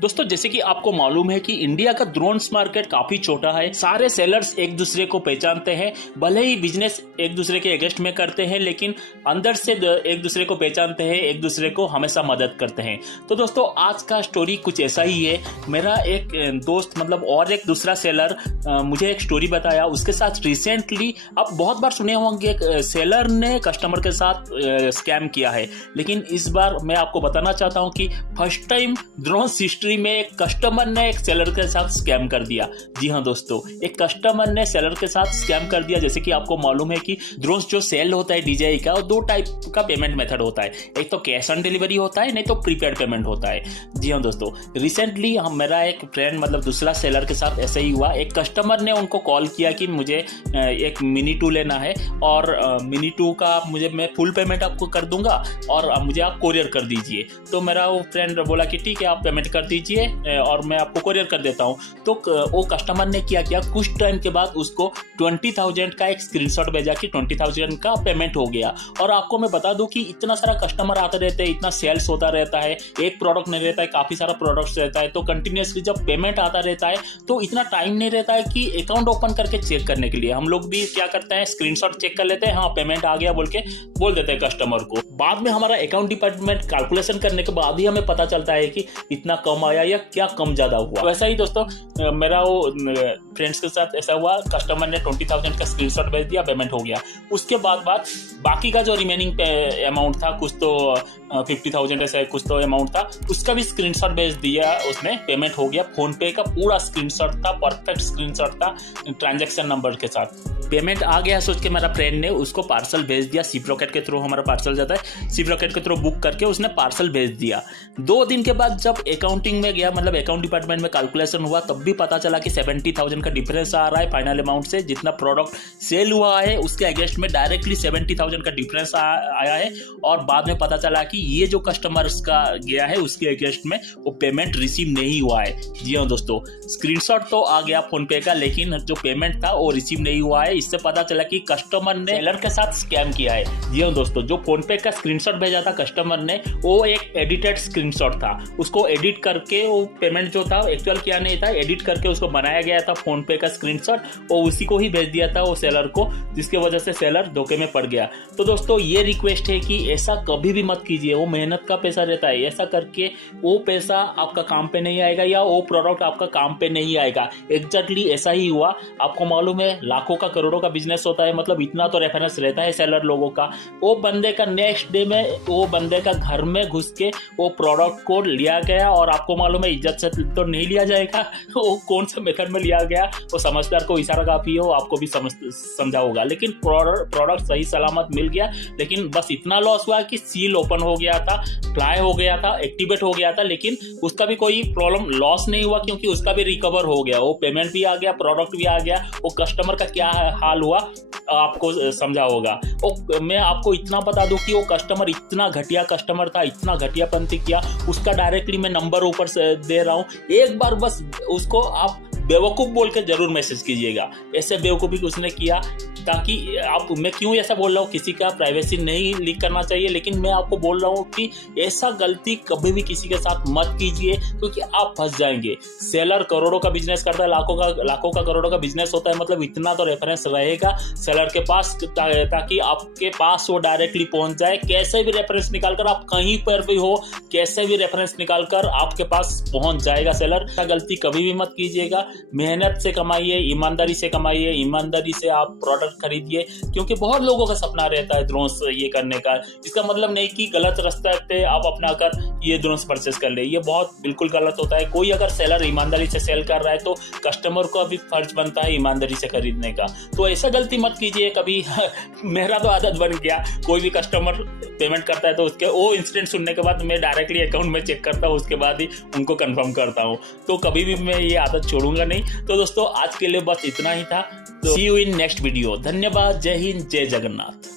दोस्तों जैसे कि आपको मालूम है कि इंडिया का ड्रोन्स मार्केट काफी छोटा है। सारे सेलर्स एक दूसरे को पहचानते हैं, भले ही बिजनेस एक दूसरे के अगेंस्ट में करते हैं लेकिन अंदर से एक दूसरे को पहचानते हैं, एक दूसरे को हमेशा मदद करते हैं। तो दोस्तों आज का स्टोरी कुछ ऐसा ही है। मेरा एक दोस्त और एक दूसरा सेलर मुझे एक स्टोरी बताया। उसके साथ रिसेंटली आप बहुत बार सुने होंगे सेलर ने कस्टमर के साथ स्कैम किया है, लेकिन इस बार मैं आपको बताना चाहता हूं कि फर्स्ट टाइम ड्रोन्स हिस्ट्री में एक कस्टमर ने एक सेलर के साथ स्कैम कर दिया। जी हाँ दोस्तों, एक कस्टमर ने सेलर के साथ स्कैम कर दिया। जैसे कि आपको मालूम है कि ड्रोन्स जो सेल होता है DJI का, और दो टाइप का पेमेंट मेथड होता है। एक तो कैश ऑन डिलीवरी होता है, नहीं तो प्रीपेड पेमेंट होता है। जी हाँ दोस्तों, रिसेंटली मेरा एक फ्रेंड दूसरा सेलर के साथ ऐसे ही हुआ। एक कस्टमर ने उनको कॉल किया कि मुझे एक मिनी 2 लेना है और मिनी 2 का मैं फुल पेमेंट आपको कर दूंगा और मुझे आप कोरियर कर दीजिए। तो मेरा वो फ्रेंड बोला कि ठीक है, आप पेमेंट कर दीजिए और मैं आपको कोरियर कर देता हूं। तो वो कस्टमर ने क्या किया, कुछ टाइम के बाद उसको 20,000 का एक स्क्रीनशॉट भेजा कि 20,000 का पेमेंट हो गया। और आपको मैं बता दूं कि इतना सारा कस्टमर आते रहते हैं, इतना सेल्स होता रहता है, एक प्रोडक्ट नहीं रहता है, काफी सारा प्रोडक्ट्स रहता है। तो कंटिन्यूअसली जब पेमेंट आता रहता है तो इतना टाइम नहीं रहता है कि अकाउंट ओपन करके चेक करने के लिए। हम लोग भी क्या करते हैं, स्क्रीनशॉट चेक कर लेते हैं, हाँ पेमेंट आ गया बोल देते हैं कस्टमर को। बाद में हमारा अकाउंट डिपार्टमेंट कैलकुलेशन करने के बाद ही हमें पता चलता है कि इतना कम आया या क्या कम ज्यादा हुआ। वैसा ही दोस्तों मेरा वो फ्रेंड्स के साथ ऐसा हुआ, कस्टमर ने 20,000 का स्क्रीनशॉट भेज दिया, पेमेंट हो गया। उसके बाद बाकी का जो रिमेनिंग अमाउंट था, कुछ तो 50,000 ऐसा कुछ तो अमाउंट था, उसका भी स्क्रीनशॉट भेज दिया उसने, पेमेंट हो गया। फोन पे का पूरा स्क्रीनशॉट था, परफेक्ट स्क्रीनशॉट था ट्रांजैक्शन नंबर के साथ। पेमेंट आ गया सोच के मेरा फ्रेंड ने उसको पार्सल भेज दिया। शिप रॉकेट के थ्रू हमारा पार्सल जाता है, शिप रॉकेट के थ्रू बुक करके उसने पार्सल भेज दिया। 2 दिन के बाद जब अकाउंटिंग में गया, अकाउंट डिपार्टमेंट में कैलकुलेशन हुआ, तब भी पता चला कि 70,000 का डिफरेंस आ रहा है फाइनल अमाउंट से। जितना प्रोडक्ट सेल हुआ है उसके अगेंस्ट में डायरेक्टली 70,000 का डिफरेंस आया है। और बाद में पता चला कि ये जो कस्टमर्स का गया है उसके अगेंस्ट में वो पेमेंट रिसीव नहीं हुआ है। जी हाँ दोस्तों, स्क्रीनशॉट तो आ गया फोन पे का, लेकिन जो पेमेंट था वो रिसीव नहीं हुआ है। इससे पता चला कि कस्टमर ने सेलर के साथ स्कैम किया है। जी हाँ दोस्तों, जो फोन पे का स्क्रीनशॉट भेजा था कस्टमर ने, वो एक एडिटेड स्क्रीनशॉट था। उसको एडिट करके वो पेमेंट जो था एक्चुअल क्या नहीं था, एडिट करके उसको बनाया गया था फोन पे का स्क्रीनशॉट, और उसी को ही भेज दिया था वो सेलर को, जिसके वजह से सेलर धोखे में पड़ गया। तो दोस्तों ये रिक्वेस्ट है कि ऐसा कभी भी मत कीजिए। वो मेहनत का पैसा रहता है, ऐसा करके वो पैसा आपका काम पे नहीं आएगा या वो प्रोडक्ट आपका काम पे नहीं आएगा। एग्जैक्टली ऐसा ही हुआ। आपको मालूम है लाखों का करोड़ों का बिजनेस होता है, इतना तो रेफरेंस रहता है सेलर लोगों का। वो बंदे का नेक्स्ट डे में वो बंदे का घर में घुस के वो प्रोडक्ट को लिया गया, और आपको मालूम है इज्जत से तो नहीं लिया जाएगा। वो कौन सा मेथड में लिया गया, वो समझदार को इशारा काफी हो, आपको भी समझा होगा। लेकिन प्रोडक्ट सही सलामत मिल गया, लेकिन बस इतना लॉस हुआ कि सील ओपन हो गया था, फ्लाई हो गया था, एक्टिवेट हो गया था, लेकिन उसका भी कोई प्रॉब्लम लॉस नहीं हुआ क्योंकि उसका भी रिकवर हो गया। वो पेमेंट भी आ गया, प्रोडक्ट भी आ गया। वो कस्टमर का क्या हाल हुआ आपको समझा होगा। मैं आपको इतना बता दूं कि वो कस्टमर इतना घटिया कस्टमर था, इतना घटियापंती किया। उसका डायरेक्टली मैं नंबर ऊपर से दे रहा हूं, एक बार बस उसको आप बेवकूफ बोल के जरूर मैसेज कीजिएगा। ऐसे बेवकूफी उसने किया, ताकि मैं क्यों ऐसा बोल रहा हूँ, किसी का प्राइवेसी नहीं लीक करना चाहिए, लेकिन मैं आपको बोल रहा हूँ कि ऐसा गलती कभी भी किसी के साथ मत कीजिए, क्योंकि आप फंस जाएंगे। सेलर करोड़ों का बिजनेस करता है, लाखों का करोड़ों का बिजनेस होता है, इतना तो रेफरेंस रहेगा सेलर के पास, ताकि आपके पास वो डायरेक्टली पहुंच जाए। कैसे भी रेफरेंस निकालकर, आप कहीं पर भी हो, कैसे भी रेफरेंस निकालकर आपके पास पहुंच जाएगा सेलर। ऐसा गलती कभी भी मत कीजिएगा। मेहनत से कमाइए, ईमानदारी से कमाइए, ईमानदारी से आप प्रोडक्ट खरीदिए, क्योंकि बहुत लोगों का सपना रहता है ड्रोन्स ये करने का। इसका मतलब नहीं कि गलत रास्ते पे आप अपना कर ये ड्रोन्स परचेस कर ले, ये बहुत बिल्कुल गलत होता है। कोई अगर सेलर ईमानदारी से सेल कर रहा है तो कस्टमर को भी फर्ज बनता है ईमानदारी से खरीदने का। तो ऐसा गलती मत कीजिए कभी। मेरा तो आदत बन गया, कोई भी कस्टमर पेमेंट करता है तो उसके वो इंसिडेंट सुनने के बाद मैं डायरेक्टली अकाउंट में चेक करता हूँ, उसके बाद ही उनको कंफर्म करता हूँ। तो कभी भी मैं ये आदत छोड़ूंगा नहीं। तो दोस्तों आज के लिए बस इतना ही था। सी यू इन नेक्स्ट वीडियो। धन्यवाद। जय हिंद, जय जगन्नाथ।